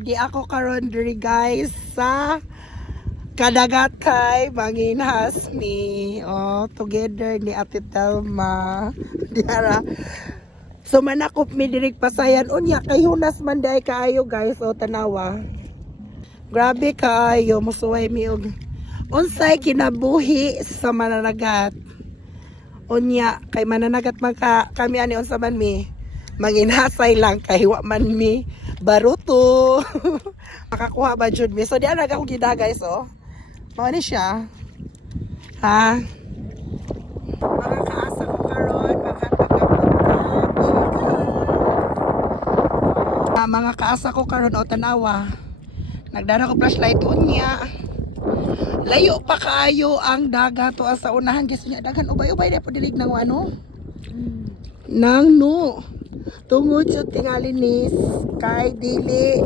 di ako karon diri guys sa kadagat kay Manginhas mi. Oh, together ni Ate Telma. Diara. So manakop mi diri pasayan unya kay hunas man day kaayo guys. O tanawa. Grabe kaayo musuway mi og unsay kinabuhi sa mananagat. Unya kay mananagat man kami ani unsa man mi. Manginhasay lang kay wa man mi baruto. Makakuha ba jud mi. So di ana ako gida guys oh. Mao ni siya. Ha? Mga kaasa ko karon mga kaasa ko karon o tanawa. Nagdara ko flashlight unya. Layo pa kaayo ang dagat to sa unahan guys nya daghan ubay-ubay na po dilig nang ano. Nang no. Tungod sa tingali ni kay dili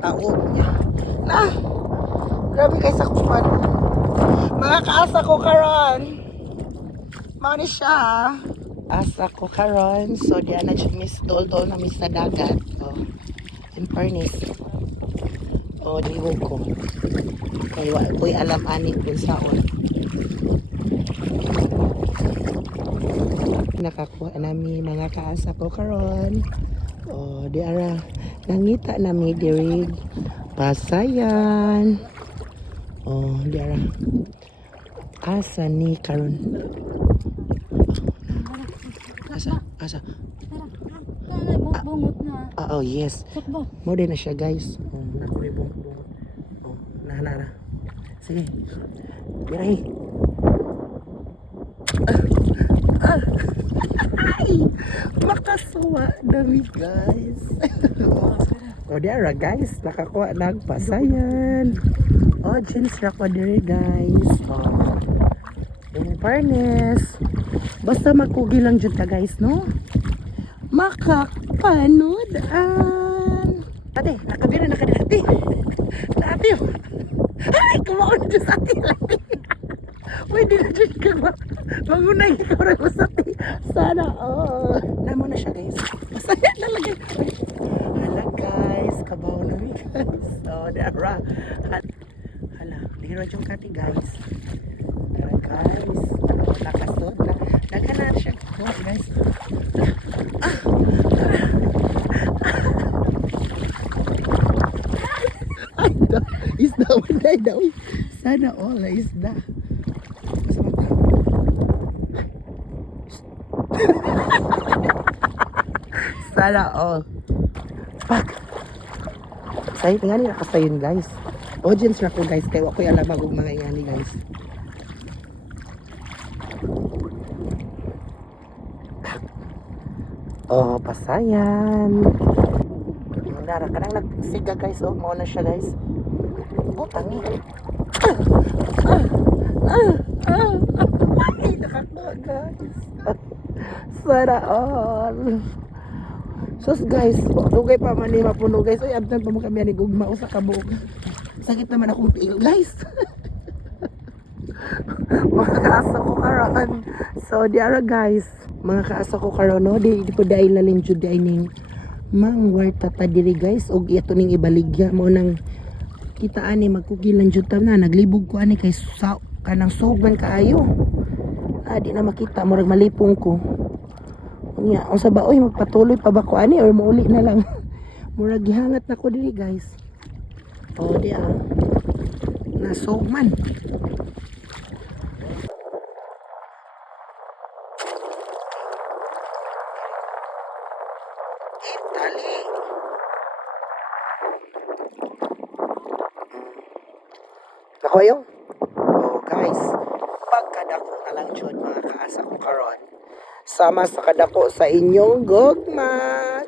taog niya. Na. Grabe kay sa kuan. Mga kaasa ko karon. Mao ni siya. Asa ko karon. So diyan na siya miss dol-dol na miss sa dagat. Oh. In fairness. Oh, diwo ko. Kay wa ko'y alam ani kung saon. Nakakuha nami mga kaasa ko karon. Oh, di ara nangita nami diri pasayan. Oh, di ara. Asa ni karon? Asa? Bungot na. Oh, yes. Sakbo. Mo din na siya, guys. Oh, nakuri bungot. Oh, nahana. Sige. Biray. Ay! Makasuwa dami, guys. O, diara, guys. Nakakuha ng pasayan. O, jeans rock diri, guys. O. In fairness. Basta magkugi lang dyan ta, guys, no? Makapanoodaan. Ate, nakabira na ka na, ate. Na, ate. Ay, kumaon dyan sa ate. Pwede na dyan ka ba? Magunay ikaw rin mo sa ate. Sana, oh. Namo na siya, guys. Masaya talaga. Hala, guys. Kabaw na mi, guys. Oh, dara. Hala, lihiro dyan kati, guys. Dara, guys. Nakasod na. Nagkanan siya. Oh, guys. Ay, isda. Wala, daw. Sana all isda. Sana all. Pak. Say, tingnan niyo nakasayon, guys. Audience na ko, guys. Kaya ako yung alam magong mga ingani, guys. Oh, pasayan. Nara ka nang nagsiga, guys. Oh, mauna siya, guys. Butang eh. Ay, nakakuha, guys. Sana all. Sus, guys. Dugay pa man ni mapuno, guys. Uy, abdan pa mo kami ni gugma. Usa ka buok. Sakit naman akong tiil, guys. Mga kaasa ko karon. So, diara, guys. Mga kaasa ko karon, no? Di po dahil na rin jud ay ning mangwarta ta diri, guys. Og ito ning ibaligya mo nang kita ani magkugilan jud ta na naglibog ko ani kay sa kanang sugman kaayo. Di na makita murag malipong ko. Unya, unsa ba oy magpatuloy pa ba ko ani or mauli na lang. Murag gihangat na ko diri, guys. Oh, di nasugman. Dali. Nakoyo? Oh, guys. Pagkadako na lang jud mga kaasa ko karon. Sama sa kadako sa inyong gugma.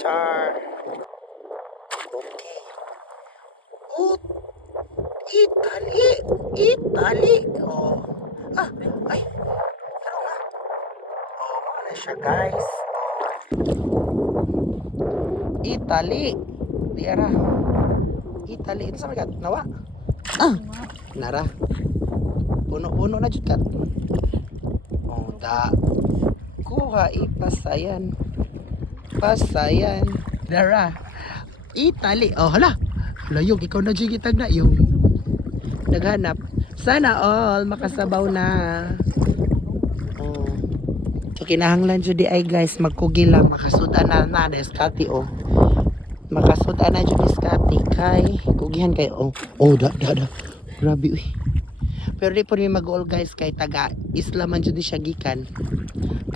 Char. Okay. Oh, Italy. Italy. Oh. Ay. Ano nga? Oh, ano siya, guys? Italy. Diara. Italy. Ito sa mga nawa. Nara. Puno-puno na jud kat. Oh, da. Kuha ipasayan. Pasayan. Dara. Italy. Oh, hala. Layog, ikaw na jigitag na yung naghanap. Sana all makasabaw na. Oh. So kinahanglan jud di ay guys, magkugi lang makasudan na deskati oh. Makasudan na jud deskati kay kugihan kay oh. Oh, da. Grabe uy. Pero di po ni mag-all guys kay taga Isla man jud siya gikan.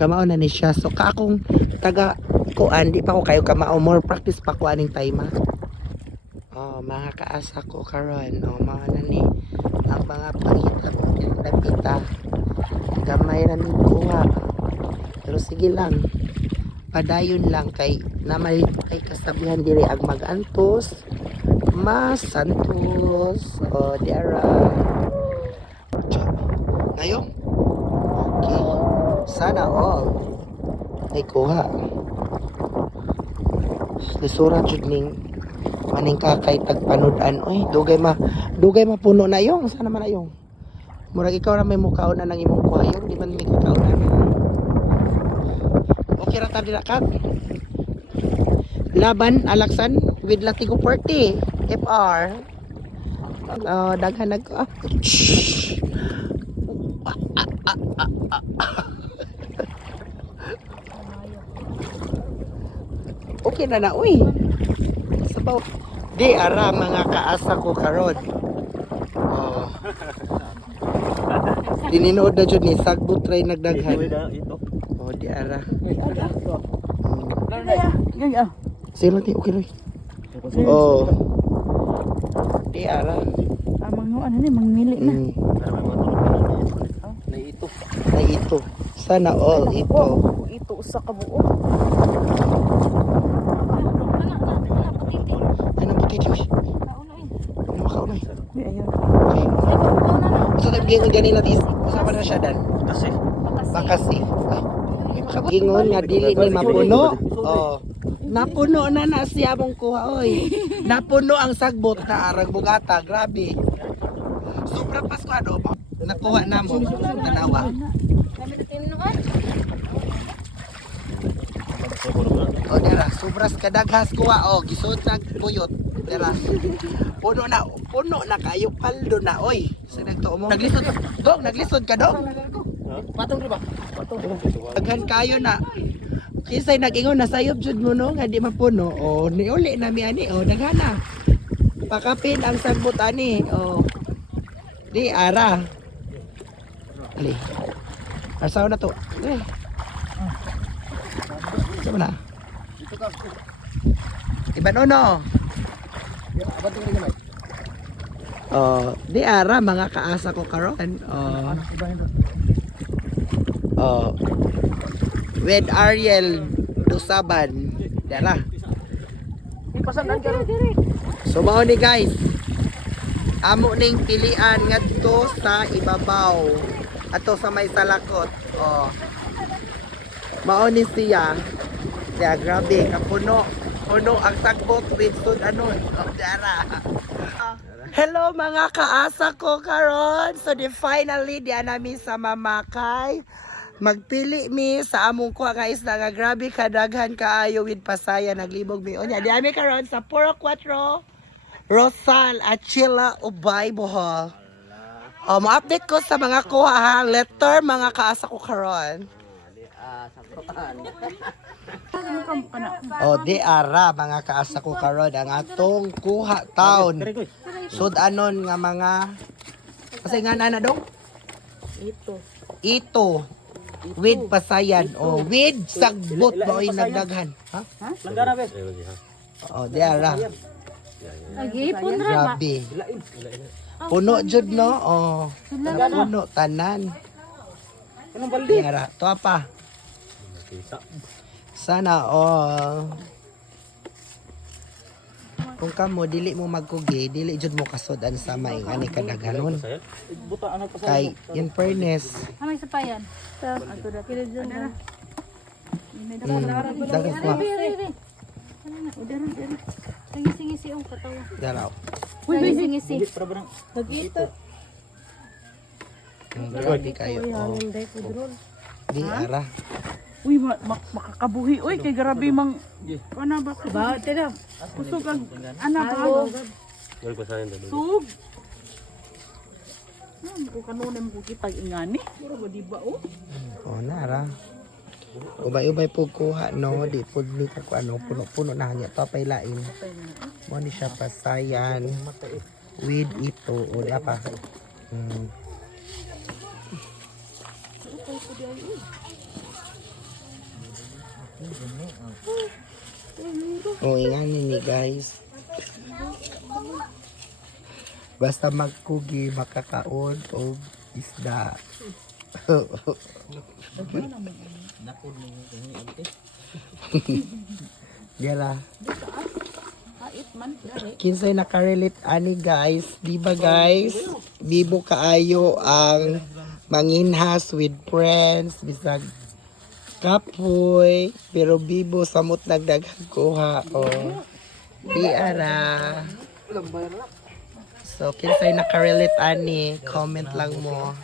Kamao na ni siya. So ka akong taga kuan di pa ko kayo kamao, more practice pa ko aning time. Oh, mga kaasa ko karon, oh, mga nani ang mga panghitap gamay ra ni kuha. Pero sige lang, padayon lang kay namay kay kasabihan diri ang magantos mas santos. Oh, diara ngayong okay, sana all ay kuha lisura jud ning maning kakay tagpanudan. Oy, dugay mapuno na yung. Sana man na yung. Murag ikaw na may mukhaon na ng imong kuhayon, di man may kakaon na. Okay ra ta dira kat. Laban Alaksan with Latigo Party. FR. Daghan nag Okay na uy. Sabaw. Di ara mga kaasa ko karon. Oh. Dininood na jud ni sagbot try nagdaghan. Oh, di ara. Sino ti okay loy. Oh. Di ara. Amang ano ni mangmili na. Na ito. Sana all ito. Ito usa ka buo. Ano ba tayo? Ano makaunay? Di ayo. Okay. So naggingon ganila tis. Usapa na siya dan. Makasi. Gingon nga dili ni mapuno. Oh. Napuno na siya mong kuha oy. Napuno ang sagbot na arang bugata. Grabe. Sobra pasko ano. Nakuha na mo. Tanawa. O dera, sobras kadaghas kuha o gisod nag buyot. Dera. Puno na kayo paldo na oy. Sa nagtuo mo. Naglisod ka dog. Patong di ba? Patong. Daghan kayo na. Kisay nag-ingon na sayop jud mo no nga di mapuno. O niuli na mi ani o daghana. Pakapin ang sagbot ani. O di ara. Ali. Asaw na to. Sama na. Iba no. Oh, di ara mga kaasa ko karon. Oh. With Ariel Dusaban. Dara. So mao ni guys. Amo ning pilian ngadto sa ibabaw. Ato sa may salakot. Oh. Mao ni siya. Kaya grabe kapuno. Puno ang sagbot with sudanon. Oh, dara. Hello mga kaasa ko karon. So finally di anami sa Mamakay. Magpili mi sa among kuha nga isda nga grabe kadaghan kaayo with pasaya naglibog mi unya. Di ami karon sa Puro 4 Rosal Achila Ubay Bohol. Ma-update ko sa mga kuha ha. Letter mga kaasa ko karon. Di ara mga kaasa ko karon ang atong kuha taon. Sudanon nga mga kasi nga na dong? Ito. With pasayan o with sagbot mo ay nagdaghan. Ha? Langgana bes. Di ara. Agipon ra ba? Grabe. Puno jud no. Puno tanan. Anong baldi? Di ara. To pa. Sana kung kamo dili mo magkugi, dili jud mo kasodan sa may ani kadaghanon. Kay in fairness, Amay sa payan. Ato da kilo jud na. dagat ko. Singisi ang katawa. Daraw. Uy, singisi. Pagito. Grabe kayo. Di ara. Uy, makakabuhi. Uy, kay grabe mang... Ano ba? Ba, tira. Kusog ang... Ano ba? Sug. Kung kanunay mo kita ingani. Pero ba di ba, oh? Oh, nara. Ubay-ubay po kuha, no? Di po ni ka ano, puno-puno na niya. Ito pa'y lain. Mo ni siya pasayan. With ito. O, di apa? O, ingani ni guys. Basta magkugi, makakaon o isda. Diyala. Kinsay nakarelate ani guys. Di ba guys? Bibo kaayo ang manginhas with friends. Bisag kapoy. Pero bibo samot nagdaghang kuha. Oh. Di ara. So, kinsay nakarelate ani, comment lang mo.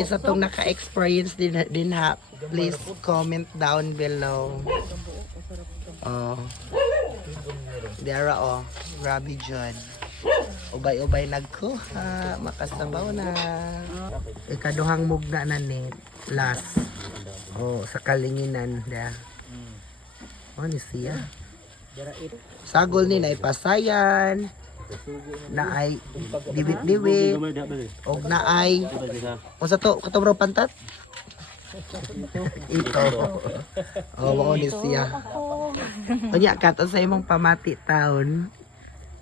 Isa tong naka-experience din ha. Please comment down below. Oh. Dara oh, grabe John. Ubay-ubay nagkuha, makasabaw na. Ikaduhang mugna na ni last. Oh, sa kalinginan da. Oh, ni siya. Sagol ni na ipasayan. Na ay diwit-diwit o na ay o sa to katubro pantat ito o mao ni siya unya kato sa imong pamati taon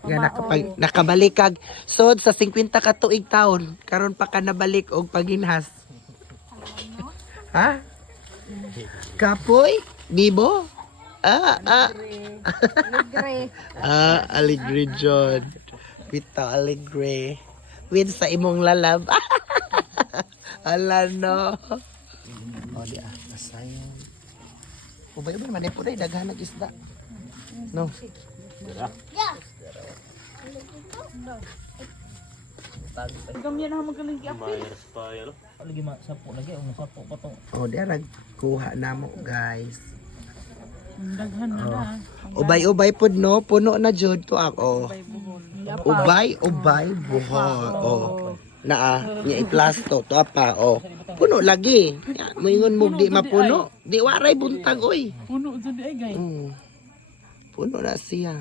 nga nakabalik kag sod sa 50 ka tuig taon karon pa ka nabalik og paginhas ha kapoy bibo Aligre John. Pita Aligre. Win sa imong lalab. Ala no. O di masayon. Ubay-ubay man po day daghan nag isda. No. Gamya na magaling giapil. Lagi sapo lagi ang sapo pa to. O di rag kuha namo guys. Daghan na na. Ubay-ubay pod no, puno na jud to ako. Ubay-ubay buhol. Oh. Naa, nya iplasto to apa oh. Puno lagi. Moingon mo di mapuno. Di waray buntag oy. Puno jud di ay gay. Puno na siya.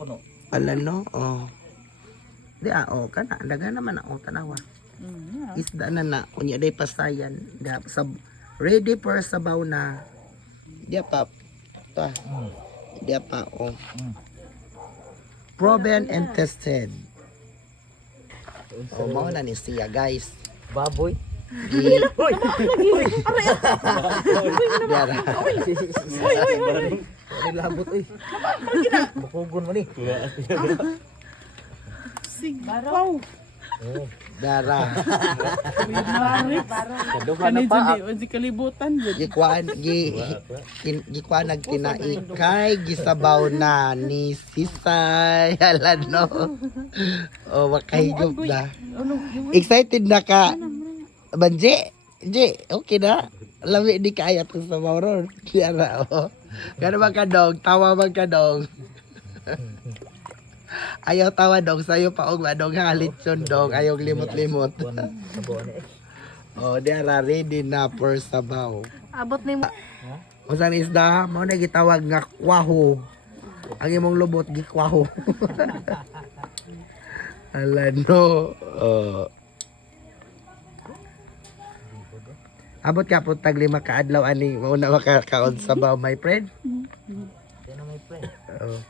Puno. Ala no, oh. Di oh, kana daga naman ako tanawa. Isda na kunya day pasayan. Da sab ready for sabaw na. Dia pa. Ta. Dia pa oh. Proven and tested. Oh, mao na ni siya guys. Baboy. Diara. Ay labot oy. Bukugon mo ni. Wow. Dara. Kaduha na pa. Kani kalibutan jud. Gikuan nagtinai kay gisabaw na ni Sisay. Hala no. Oh, makahigop na. Excited na ka. Banje, okay na. Lami di kaya itong sabaw ron. Diara oh. Gano ba ka dong? Tawa ba ka dong? Ayaw tawa dong, sa'yo pa og madong halit yun dong, ayaw limot-limot. Oh, diara ready na for sabaw. Abot ni mo. Usan isda, mo na gitawag nga kwaho. Ang imong lubot gikwaho. Ala no. Abot ka po tag 5 ka adlaw ani mo na makakaon sabaw, my friend. Sino may friend? Oh.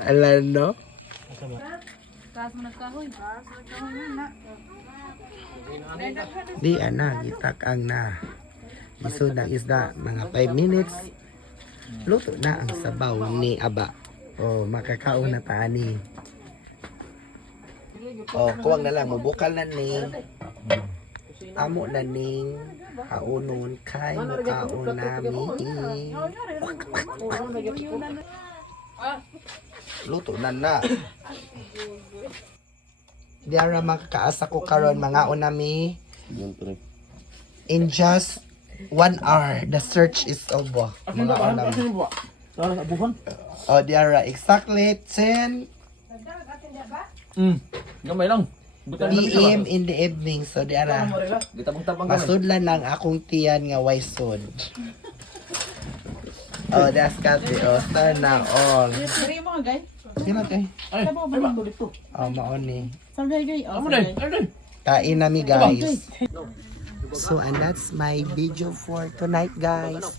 Ala no. Kaas mo nagkahoy. Di ana gitak ang na. Isod ng isda mga 5 minutes. Luto na ang sabaw ni Aba. Oh, makakaon na taani. Oh, kuwang na lang mubukal na ning. Amo na ning kaunon kay mukaon namin. Luto na na. Diara makakaasa ko karon mga unami. In just 1 hour, the search is over. Mga unami. Oh, diara exactly 10 Gamay lang. PM in the evening. So diara Gitabang-tabang masudlan lang akong tiyan nga why sud. Oh, that's got the sana all. Diri mo gay. Sige na kay. Ay, Tabo ba ay, dito. Oh, maon ni. Sagay gay. Amo na, ay, Kain nami guys. So and that's my video for tonight guys.